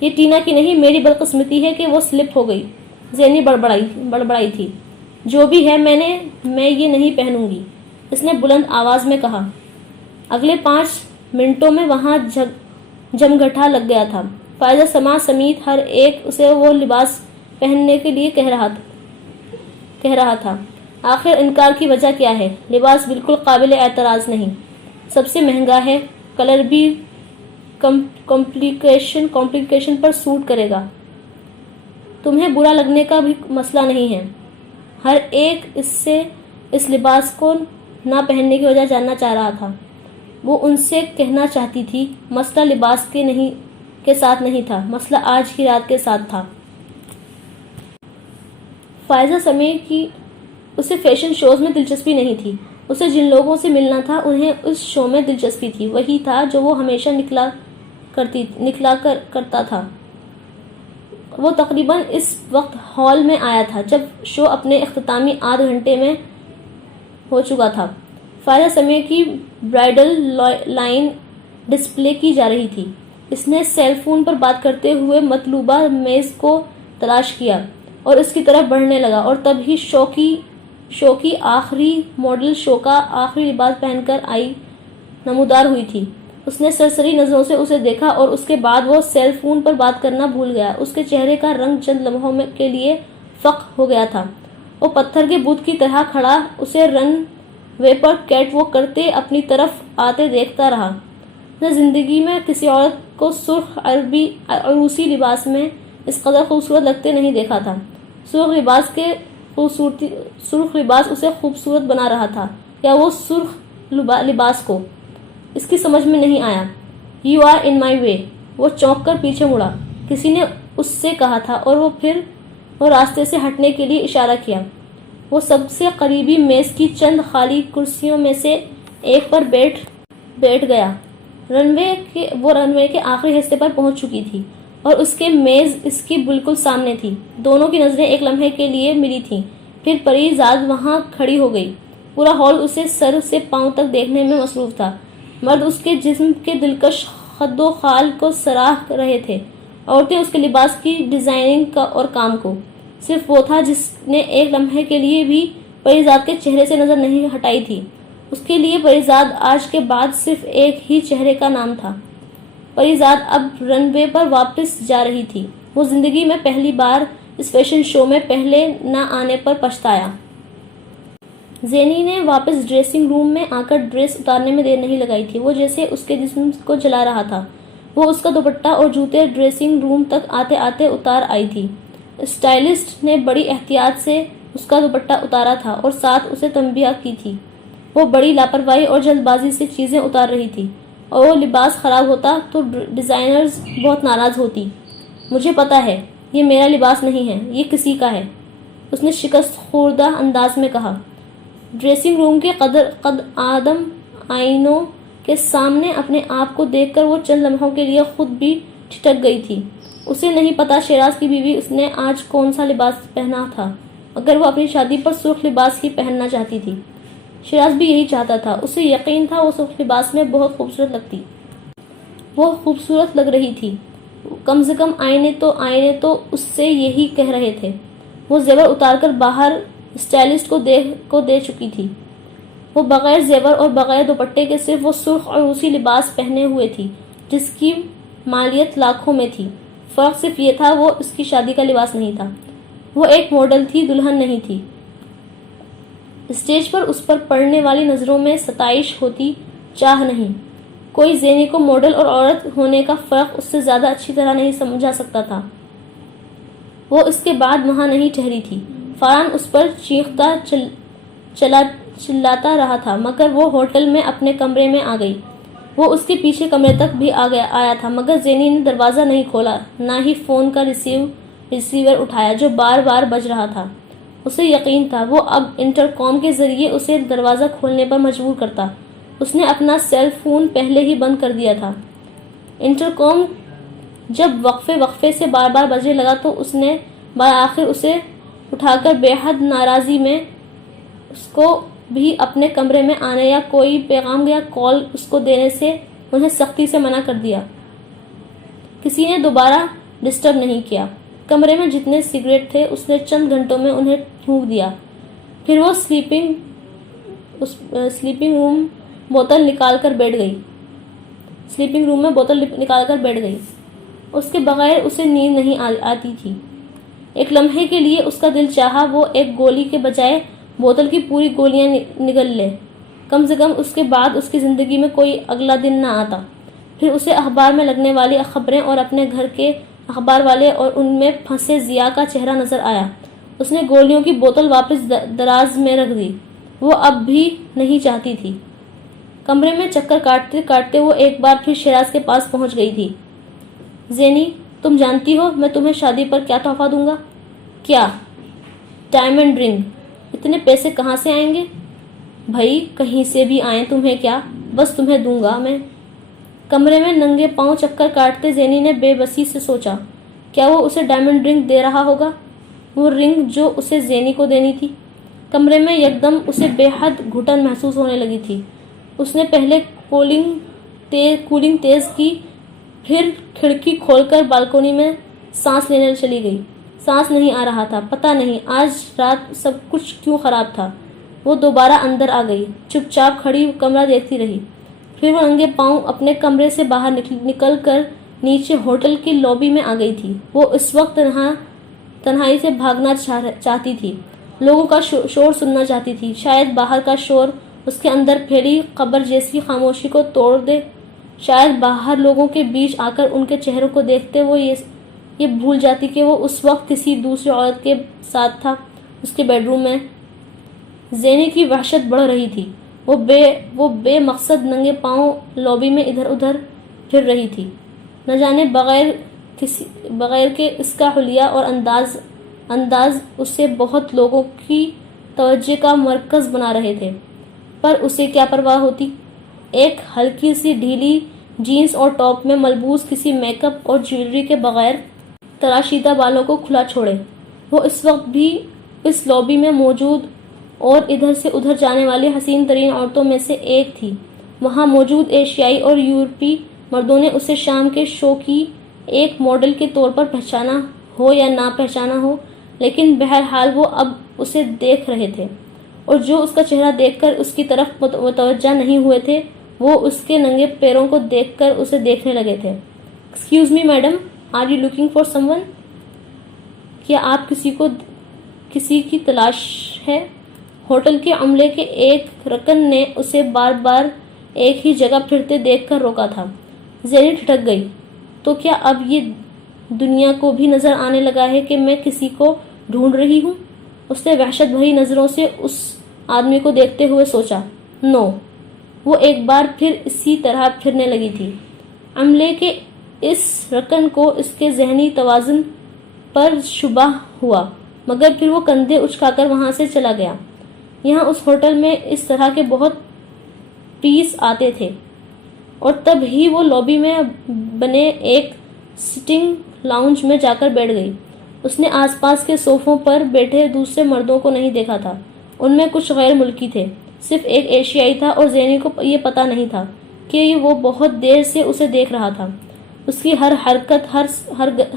یہ ٹینا کی نہیں میری بدقسمتی ہے کہ وہ سلپ ہو گئی۔ زینی بڑبڑائی تھی۔ جو بھی ہے میں یہ نہیں پہنوں گی، اس نے بلند آواز میں کہا۔ اگلے 5 منٹوں میں وہاں جمگھٹا لگ گیا تھا۔ فائزہ سما سمیت ہر ایک اسے وہ لباس پہننے کے لیے کہہ رہا تھا۔ آخر انکار کی وجہ کیا ہے؟ لباس بالکل قابل اعتراض نہیں، سب سے مہنگا ہے، کلر بھی کمپلیکیشن پر سوٹ کرے گا۔ تمہیں برا لگنے کا بھی مسئلہ نہیں ہے۔ ہر ایک اس لباس کو نہ پہننے کی وجہ جاننا چاہ رہا تھا۔ وہ ان سے کہنا چاہتی تھی مسئلہ لباس کے ساتھ نہیں تھا، مسئلہ آج کی رات کے ساتھ تھا۔ فائزہ سمیع کی اسے فیشن شوز میں دلچسپی نہیں تھی۔ اسے جن لوگوں سے ملنا تھا انہیں اس شو میں دلچسپی تھی۔ وہی تھا جو وہ ہمیشہ نکلا کرتا تھا۔ وہ تقریباً اس وقت ہال میں آیا تھا جب شو اپنے اختتامی آدھ گھنٹے میں ہو چکا تھا۔ فائزہ سمیع کی برائڈل لائن ڈسپلے کی جا رہی تھی۔ اس نے سیل فون پر بات کرتے ہوئے مطلوبہ میز کو تلاش کیا اور اس کی طرف بڑھنے لگا، اور تب ہی شو کی آخری ماڈل شو کا آخری لباس پہن کر آئی نمودار ہوئی تھی۔ اس نے سرسری نظروں سے اسے دیکھا اور اس کے بعد وہ سیل فون پر بات کرنا بھول گیا۔ اس کے چہرے کا رنگ چند لمحوں کے لیے فق ہو گیا تھا۔ وہ پتھر کے بت کی طرح کھڑا اسے رن وے پر کیٹ واک کرتے اپنی طرف آتے دیکھتا رہا۔ اس نے زندگی میں کسی عورت کو سرخ عروسی لباس میں اس قدر خوبصورت لگتے نہیں دیکھا تھا۔ سرخ لباس اسے خوبصورت بنا رہا تھا، یا وہ سرخ لباس کو؟ اس کی سمجھ میں نہیں آیا۔ "You are in my way." وہ چونک کر پیچھے مڑا۔ کسی نے اس سے کہا تھا، اور وہ راستے سے ہٹنے کے لیے اشارہ کیا۔ وہ سب سے قریبی میز کی چند خالی کرسیوں میں سے ایک پر بیٹھ گیا۔ رن وے کے آخری حصے پر پہنچ چکی تھی، اور اس کے میز اس کی بالکل سامنے تھی۔ دونوں کی نظریں ایک لمحے کے لیے ملی تھیں، پھر پری زاد وہاں کھڑی ہو گئی۔ پورا ہال اسے سر سے پاؤں تک دیکھنے میں مصروف تھا۔ مرد اس کے جسم کے دلکش خد و خال کو سراہ رہے تھے، عورتیں اس کے لباس کی ڈیزائننگ اور کام کو۔ صرف وہ تھا جس نے ایک لمحے کے لیے بھی پری زاد کے چہرے سے نظر نہیں ہٹائی تھی۔ اس کے لیے پری زاد آج کے بعد صرف ایک ہی چہرے کا نام تھا۔ پری زاد اب رن وے پر واپس جا رہی تھی۔ وہ زندگی میں پہلی بار اس فیشن شو میں پہلے نہ آنے پر پچھتایا۔ زینی نے واپس ڈریسنگ روم میں آ کر ڈریس اتارنے میں دیر نہیں لگائی تھی. وہ جیسے اس کے جسم کو جلا رہا تھا. وہ اس کا دوپٹہ اور جوتے ڈریسنگ روم تک آتے آتے اتار آئی تھی. اسٹائلسٹ نے بڑی احتیاط سے اس کا دوپٹہ اتارا تھا اور ساتھ اسے تنبیہ کی تھی. وہ بڑی لاپرواہی اور جلد بازی سے چیزیں اتار رہی تھی اور وہ لباس خراب ہوتا تو ڈیزائنرز بہت ناراض ہوتی. مجھے پتا ہے یہ میرا لباس نہیں ہے, یہ کسی کا ہے, اس نے شکست خوردہ انداز میں کہا. ڈریسنگ روم کے قد آدم آئینوں کے سامنے اپنے آپ کو دیکھ کر وہ چند لمحوں کے لیے خود بھی ٹھٹک گئی تھی. اسے نہیں پتا شیراز کی بیوی اس نے آج کون سا لباس پہنا تھا, مگر وہ اپنی شادی پر سرخ لباس ہی پہننا چاہتی تھی. شیراز بھی یہی چاہتا تھا. اسے یقین تھا وہ سرخ لباس میں بہت خوبصورت لگتی. وہ خوبصورت لگ رہی تھی. کم سے کم آئینے تو اس سے یہی کہہ رہے تھے. وہ زیور اتار کر باہر اسٹائلسٹ کو دے چکی تھی. وہ بغیر زیور اور بغیر دوپٹے کے صرف وہ سرخ اور روسی لباس پہنے ہوئے تھی جس کی مالیت لاکھوں میں تھی. فرق صرف یہ تھا وہ اس کی شادی کا لباس نہیں تھا. وہ ایک ماڈل تھی, دلہن نہیں تھی. اسٹیج پر اس پر پڑنے والی نظروں میں ستائش ہوتی, چاہ نہیں. کوئی زینی کو ماڈل اور عورت ہونے کا فرق اس سے زیادہ اچھی طرح نہیں سمجھا سکتا تھا. وہ اس کے بعد وہاں نہیں ٹھہری تھی. فاران اس پر چیختا چلاتا رہا تھا, مگر وہ ہوٹل میں اپنے کمرے میں آ گئی. وہ اس کے پیچھے کمرے تک بھی آیا تھا, مگر زینی نے دروازہ نہیں کھولا, نہ ہی فون کا ریسیور اٹھایا جو بار بار بج رہا تھا. اسے یقین تھا وہ اب انٹرکام کے ذریعے اسے دروازہ کھولنے پر مجبور کرتا. اس نے اپنا سیل فون پہلے ہی بند کر دیا تھا. انٹرکام جب وقفے سے بار بار بجنے لگا تو اس نے بالآخر اسے اٹھا کر بے حد ناراضی میں اس کو بھی اپنے کمرے میں آنے یا کوئی پیغام یا کال اس کو دینے سے انہیں سختی سے منع کر دیا. کسی نے دوبارہ ڈسٹرب نہیں کیا. کمرے میں جتنے سگریٹ تھے اس نے چند گھنٹوں میں انہیں پھونک دیا. پھر وہ سلیپنگ روم بوتل نکال کر بیٹھ گئی. اس کے بغیر اسے نیند نہیں آتی تھی. ایک لمحے کے لیے اس کا دل چاہا وہ ایک گولی کے بجائے بوتل کی پوری گولیاں نگل لے. کم سے کم اس کے بعد اس کی زندگی میں کوئی اگلا دن نہ آتا. پھر اسے اخبار میں لگنے والی خبریں اور اپنے گھر کے اخبار والے اور ان میں پھنسے ضیاء کا چہرہ نظر آیا. اس نے گولیوں کی بوتل واپس دراز میں رکھ دی. وہ اب بھی نہیں چاہتی تھی. کمرے میں چکر کاٹتے کاٹتے وہ ایک بار پھر شیراز کے پاس پہنچ گئی تھی. زینی, تم جانتی ہو میں تمہیں شادی پر کیا تحفہ دوں گا؟ کیا؟ ڈائمنڈ رنگ. اتنے پیسے کہاں سے آئیں گے؟ بھائی کہیں سے بھی آئیں, تمہیں کیا, بس تمہیں دوں گا میں. کمرے میں ننگے پاؤں چکر کاٹتے زینی نے بے بسی سے سوچا, کیا وہ اسے ڈائمنڈ رنگ دے رہا ہوگا, وہ رنگ جو اسے زینی کو دینی تھی؟ کمرے میں یکدم اسے بے حد گھٹن محسوس ہونے لگی تھی. اس نے پہلے کولنگ تیز کی, پھر کھڑکی کھول کر بالکونی میں سانس لینے چلی گئی. سانس نہیں آ رہا تھا. پتہ نہیں آج رات سب کچھ کیوں خراب تھا. وہ دوبارہ اندر آ گئی. چپ چاپ کھڑی کمرہ دیکھتی رہی. پھر وہ ننگے پاؤں اپنے کمرے سے باہر نکل کر نیچے ہوٹل کی لابی میں آ گئی تھی. وہ اس وقت تنہائی سے بھاگنا چاہتی تھی, لوگوں کا شور سننا چاہتی تھی. شاید باہر کا شور اس کے اندر پھیلی قبر جیسی خاموشی کو توڑ دے. شاید باہر لوگوں کے بیچ آ کر ان کے چہروں کو دیکھتے وہ یہ بھول جاتی کہ وہ اس وقت کسی دوسری عورت کے ساتھ تھا اس کے بیڈ روم میں. زینی کی وحشت بڑھ رہی تھی. وہ بے مقصد ننگے پاؤں لابی میں ادھر ادھر پھر رہی تھی. نہ جانے بغیر کہ اس کا حلیہ اور انداز اسے بہت لوگوں کی توجہ کا مرکز بنا رہے تھے, پر اسے کیا پرواہ ہوتی. ایک ہلکی سی ڈھیلی جینس اور ٹاپ میں ملبوس کسی میک اپ اور جیولری کے بغیر تراشیدہ بالوں کو کھلا چھوڑے وہ اس وقت بھی اس لابی میں موجود اور ادھر سے ادھر جانے والی حسین ترین عورتوں میں سے ایک تھی. وہاں موجود ایشیائی اور یورپی مردوں نے اسے شام کے شو کی ایک ماڈل کے طور پر پہچانا ہو یا نہ پہچانا ہو, لیکن بہرحال وہ اب اسے دیکھ رہے تھے, اور جو اس کا چہرہ دیکھ کر اس کی طرف متوجہ نہیں ہوئے تھے وہ اس کے ننگے پیروں کو دیکھ کر اسے دیکھنے لگے تھے. Excuse me madam, are you looking for someone? کیا آپ کسی کی تلاش ہے؟ ہوٹل کے عملے کے ایک رکن نے اسے بار بار ایک ہی جگہ پھرتے دیکھ کر روکا تھا۔ زینی ٹھٹک گئی۔ تو کیا اب یہ دنیا کو بھی نظر آنے لگا ہے کہ میں کسی کو ڈھونڈ رہی ہوں؟ اس نے وحشت بھری نظروں سے اس آدمی کو دیکھتے ہوئے سوچا۔ نو، وہ ایک بار پھر اسی طرح پھرنے لگی تھی۔ عملے کے اس رکن کو اس کے ذہنی توازن پر شبہ ہوا، مگر پھر وہ کندھے اچکا کر وہاں سے چلا گیا۔ یہاں اس ہوٹل میں اس طرح کے بہت پیس آتے تھے، اور تب ہی وہ لابی میں بنے ایک سٹنگ لاؤنج میں جا کر بیٹھ گئی۔ اس نے آس پاس کے صوفوں پر بیٹھے دوسرے مردوں کو نہیں دیکھا تھا۔ ان میں کچھ غیر ملکی تھے، صرف ایک ایشیائی تھا، اور زینی کو یہ پتا نہیں تھا کہ وہ بہت دیر سے اسے دیکھ رہا تھا، اس کی ہر حرکت،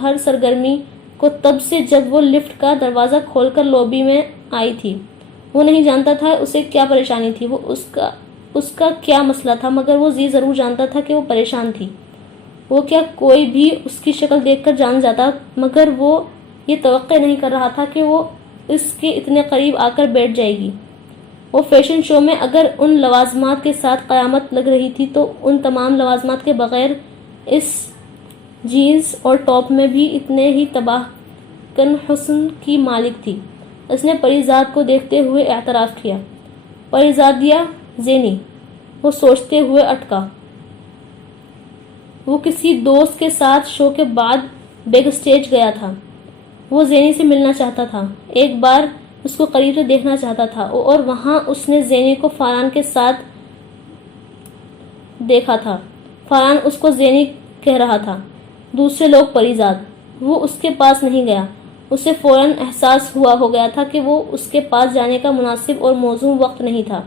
ہر سرگرمی کو، تب سے جب وہ لفٹ کا دروازہ کھول کر لابی میں آئی تھی۔ وہ نہیں جانتا تھا اسے کیا پریشانی تھی، وہ اس کا کیا مسئلہ تھا، مگر وہ یہ ضرور جانتا تھا کہ وہ پریشان تھی۔ وہ کیا کوئی بھی اس کی شکل دیکھ کر جان جاتا، مگر وہ یہ توقع نہیں کر رہا تھا کہ وہ اس کے اتنے قریب آ کر بیٹھ جائے گی۔ وہ فیشن شو میں اگر ان لوازمات کے ساتھ قیامت لگ رہی تھی تو ان تمام لوازمات کے بغیر اس جینز اور ٹاپ میں بھی اتنے ہی تباہ کن حسن کی مالک تھی۔ اس نے پریزاد کو دیکھتے ہوئے اعتراف کیا۔ پریزادیہ زینی، وہ سوچتے ہوئے اٹکا۔ وہ کسی دوست کے ساتھ شو کے بعد بیک اسٹیج گیا تھا۔ وہ زینی سے ملنا چاہتا تھا، ایک بار اس کو قریب سے دیکھنا چاہتا تھا، اور وہاں اس نے زینی کو فاران کے ساتھ دیکھا تھا۔ فاران اس کو زینی کہہ رہا تھا، دوسرے لوگ پریزاد۔ وہ اس کے پاس نہیں گیا۔ اسے فوراً احساس ہو گیا تھا کہ وہ اس کے پاس جانے کا مناسب اور موزوں وقت نہیں تھا۔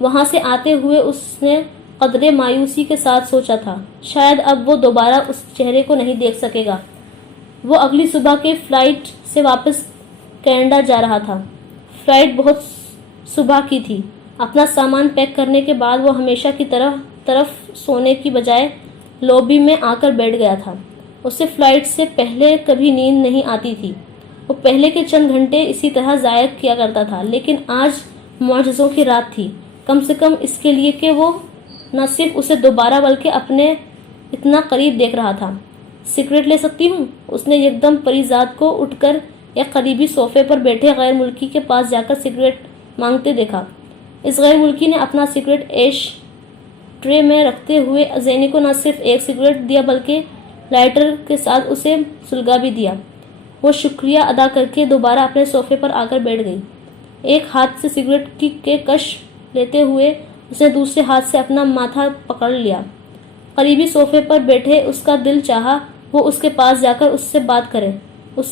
وہاں سے آتے ہوئے اس نے قدرے مایوسی کے ساتھ سوچا تھا، شاید اب وہ دوبارہ اس چہرے کو نہیں دیکھ سکے گا۔ وہ اگلی صبح کے فلائٹ سے واپس کینیڈا جا رہا تھا۔ فلائٹ بہت صبح کی تھی۔ اپنا سامان پیک کرنے کے بعد وہ ہمیشہ کی طرف سونے کی بجائے لابی میں آ کر بیٹھ گیا تھا۔ اسے فلائٹ سے پہلے کبھی نیند نہیں آتی تھی۔ وہ پہلے کے چند گھنٹے اسی طرح ضائع کیا کرتا تھا، لیکن آج معجزوں کی رات تھی، کم سے کم اس کے لیے کہ وہ نہ صرف اسے دوبارہ بلکہ اپنے اتنا قریب دیکھ رہا تھا۔ سگریٹ لے سکتی ہوں؟ اس نے یکدم پریزاد کو اٹھ کر ایک قریبی صوفے پر بیٹھے غیر ملکی کے پاس جا کر سگریٹ مانگتے دیکھا۔ اس غیر ملکی نے اپنا سگریٹ ایش ٹرے میں رکھتے ہوئے زینی کو نہ صرف ایک سگریٹ دیا بلکہ لائٹر کے ساتھ اسے سلگا بھی دیا۔ وہ شکریہ ادا کر کے دوبارہ اپنے صوفے پر آ کر بیٹھ گئی۔ ایک ہاتھ سے سگریٹ کے کش لیتے ہوئے اس نے دوسرے ہاتھ سے اپنا ماتھا پکڑ لیا۔ قریبی صوفے پر بیٹھے اس کا دل چاہا وہ اس کے پاس جا کر اس سے بات کرے، اس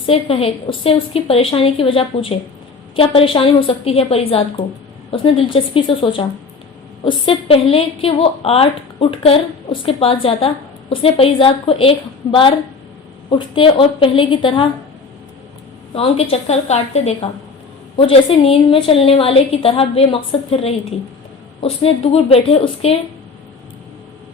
سے اس کی پریشانی کی وجہ پوچھے۔ کیا پریشانی ہو سکتی ہے پریزاد کو؟ اس نے دلچسپی سے سوچا۔ اس سے پہلے کہ وہ اٹھ کر اس کے پاس جاتا، اس نے پریزاد کو ایک بار اٹھتے اور پہلے کی طرح راؤنڈ کے چکر کاٹتے دیکھا۔ وہ جیسے نیند میں چلنے والے کی طرح بے مقصد پھر رہی تھی۔ اس نے دور بیٹھے اس کے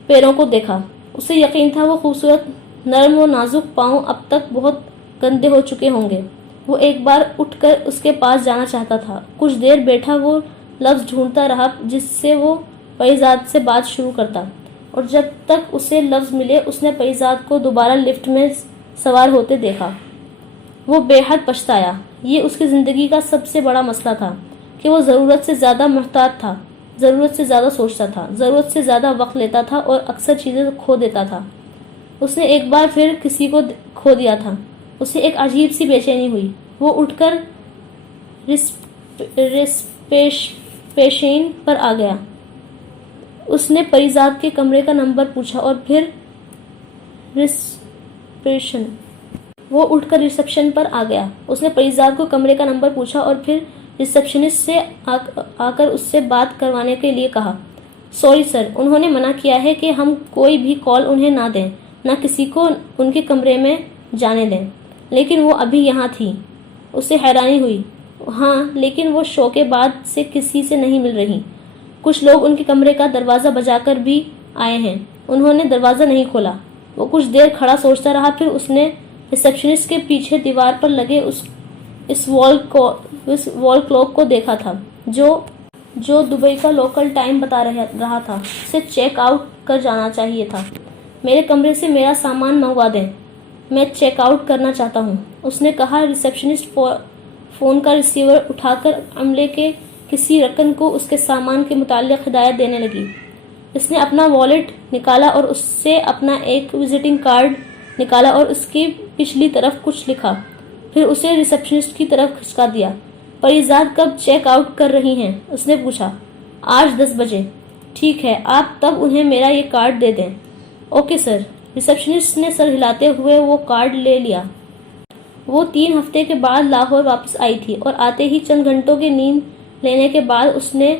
پیروں کو دیکھا۔ اسے یقین تھا وہ خوبصورت نرم و نازک پاؤں اب تک بہت گندے ہو چکے ہوں گے۔ وہ ایک بار اٹھ کر اس کے پاس جانا چاہتا تھا۔ کچھ دیر بیٹھا وہ لفظ ڈھونڈتا رہا جس سے وہ پریزاد سے بات شروع کرتا، اور جب تک اسے لفظ ملے اس نے پریزاد کو دوبارہ لفٹ میں سوار ہوتے دیکھا۔ وہ بے حد پچھتایا۔ یہ اس کی زندگی کا سب سے بڑا مسئلہ تھا کہ وہ ضرورت سے زیادہ محتاط تھا، ضرورت سے زیادہ سوچتا تھا، ضرورت سے زیادہ وقت لیتا تھا اور اکثر چیزیں کھو دیتا تھا۔ اس نے ایک بار پھر کسی کو کھو دیا تھا۔ اسے ایک عجیب سی بے چینی ہوئی۔ وہ اٹھ کر ریسپشن پر آ گیا۔ اس نے پریزاد کے کمرے کا نمبر پوچھا اور پھر وہ اٹھ کر ریسپشن پر آ گیا۔ اس نے پریزاد کو کمرے کا نمبر پوچھا اور پھر ریسپشنسٹ سے آ کر اس سے بات کروانے کے لیے کہا۔ سوری سر، انہوں نے منع کیا ہے کہ ہم کوئی بھی کال انہیں نہ دیں، نہ کسی کو ان کے کمرے میں جانے دیں۔ لیکن وہ ابھی یہاں تھی۔ اسے حیرانی ہوئی۔ ہاں، لیکن وہ شو کے بعد سے کسی سے نہیں مل رہی۔ کچھ لوگ ان کے کمرے کا دروازہ بجا کر بھی آئے ہیں، انہوں نے دروازہ نہیں کھولا۔ وہ کچھ دیر کھڑا سوچتا رہا، پھر اس نے ریسپشنسٹ کے پیچھے دیوار پر لگے اس وال کلاک کو دیکھا تھا جو دبئی کا لوکل ٹائم بتا رہا تھا. اسے چیک آؤٹ کر جانا چاہیے تھا. میرے کمرے سے میرا سامان منگوا دیں, میں چیک آؤٹ کرنا چاہتا ہوں, اس نے کہا. ریسیپشنسٹ فون کا ریسیور اٹھا کر عملے کے کسی رکن کو اس کے سامان کے متعلق ہدایت دینے لگی. اس نے اپنا والیٹ نکالا اور اس سے اپنا ایک وزٹنگ کارڈ نکالا اور اس کی پچھلی طرف کچھ لکھا. پھر اسے ریسیپشنسٹ کی طرف کھسکا دیا. پریزاد کب چیک آؤٹ کر رہی ہیں؟ اس نے پوچھا. آج 10 بجے. ٹھیک ہے, آپ تب انہیں میرا یہ کارڈ دے دیں. Okay sir. ریسیپشنسٹ نے سر ہلاتے ہوئے وہ کارڈ لے لیا. وہ 3 ہفتے کے بعد لاہور واپس آئی تھی اور آتے ہی چند گھنٹوں کی نیند لینے کے بعد اس نے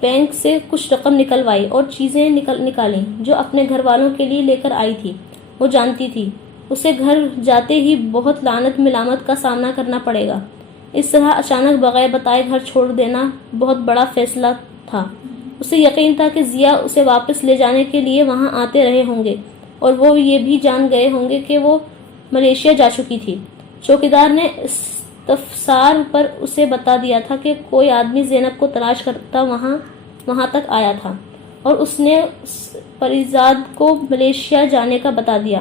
بینک سے کچھ رقم نکلوائی اور چیزیں نکالیں جو اپنے گھر والوں کے لیے لے کر آئی تھی. وہ جانتی تھی اسے گھر جاتے ہی بہت لعنت ملامت کا سامنا کرنا پڑے گا. اس طرح اچانک بغیر بتائے گھر چھوڑ دینا بہت بڑا فیصلہ تھا. اسے یقین تھا کہ ضیا اسے واپس لے جانے کے لیے وہاں آتے رہے ہوں گے اور وہ یہ بھی جان گئے ہوں گے کہ وہ ملیشیا جا چکی تھی. چوکیدار نے استفسار پر اسے بتا دیا تھا کہ کوئی آدمی زینب کو تلاش کرتا وہاں تک آیا تھا اور اس نے پریزاد کو ملیشیا جانے کا بتا دیا.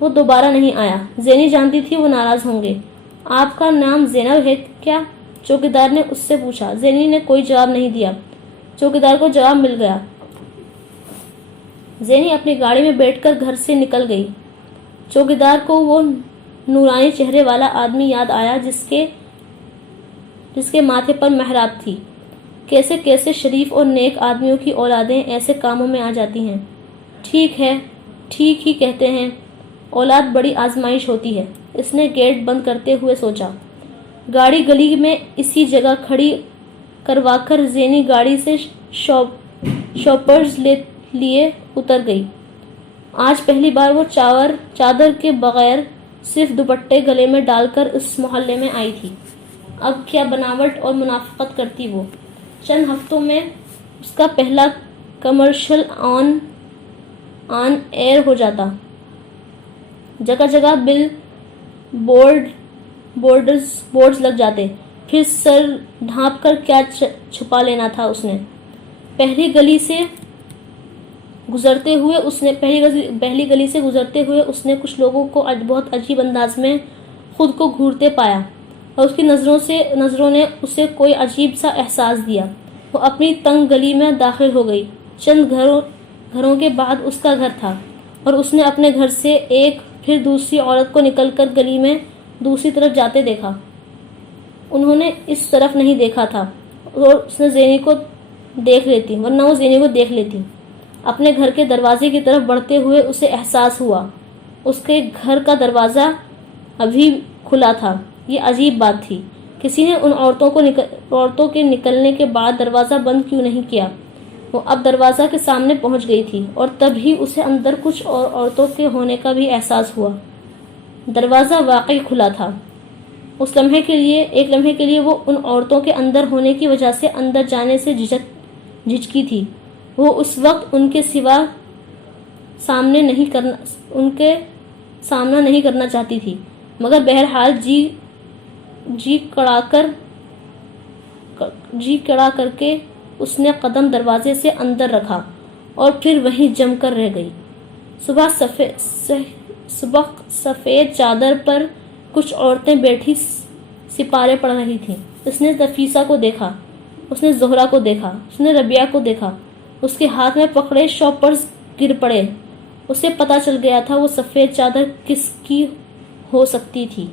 وہ دوبارہ نہیں آیا. زینی جانتی تھی وہ ناراض ہوں گے. آپ کا نام زینب ہے کیا؟ چوکیدار نے اس سے پوچھا. زینی نے کوئی جواب نہیں دیا. چوکیدار کو جواب مل گیا. زینی اپنی گاڑی میں بیٹھ کر گھر سے نکل گئی. چوکیدار کو وہ نورانی چہرے والا آدمی یاد آیا جس کے ماتھے پر محراب تھی. کیسے کیسے شریف اور نیک آدمیوں کی اولادیں ایسے کاموں میں آ جاتی ہیں. ٹھیک ہے, ٹھیک ہی کہتے ہیں, اولاد بڑی آزمائش ہوتی ہے. اس نے گیٹ بند کرتے ہوئے سوچا. گاڑی گلی میں اسی جگہ کھڑی کروا کر زینی گاڑی سے شاپرز لیے اتر گئی. آج پہلی بار وہ چادر کے بغیر صرف دوپٹے گلے میں ڈال کر اس محلے میں آئی تھی. اب کیا بناوٹ اور منافقت کرتی وہ. چند ہفتوں میں اس کا پہلا کمرشل آن ایئر ہو جاتا. جگہ جگہ بل بورڈز لگ جاتے. پھر سر ڈھانپ کر کیا چھپا لینا تھا اس نے. پہلی گلی سے گزرتے ہوئے اس نے کچھ لوگوں کو بہت عجیب انداز میں خود کو گھورتے پایا اور اس کی نظروں نے اسے کوئی عجیب سا احساس دیا. وہ اپنی تنگ گلی میں داخل ہو گئی. چند گھروں کے بعد اس کا گھر تھا اور اس نے اپنے گھر سے ایک پھر دوسری عورت کو نکل کر گلی میں دوسری طرف جاتے دیکھا. انہوں نے اس طرف نہیں دیکھا تھا اور اس نے زینی کو دیکھ لیتی ورنہ وہ زینی کو دیکھ لیتی. اپنے گھر کے دروازے کی طرف بڑھتے ہوئے اسے احساس ہوا اس کے گھر کا دروازہ ابھی کھلا تھا. یہ عجیب بات تھی. کسی نے ان عورتوں کے نکلنے کے بعد دروازہ بند کیوں نہیں کیا. وہ اب دروازہ کے سامنے پہنچ گئی تھی اور تب ہی اسے اندر کچھ اور عورتوں کے ہونے کا بھی احساس ہوا. دروازہ واقعی کھلا تھا. ایک لمحے کے لیے وہ ان عورتوں کے اندر ہونے کی وجہ سے اندر جانے سے جھجکی تھی. وہ اس وقت ان کے سوا سامنا نہیں کرنا چاہتی تھی مگر بہرحال جی کڑا کر کے اس نے قدم دروازے سے اندر رکھا اور پھر وہیں جم کر رہ گئی. صبح سفید چادر پر کچھ عورتیں بیٹھی سپارے پڑھ رہی تھیں. اس نے نفیسہ کو دیکھا, اس نے زہرا کو دیکھا, اس نے ربیہ کو دیکھا. اس کے ہاتھ میں پکڑے شاپرز گر پڑے. اسے پتا چل گیا تھا وہ سفید چادر کس کی ہو سکتی تھی.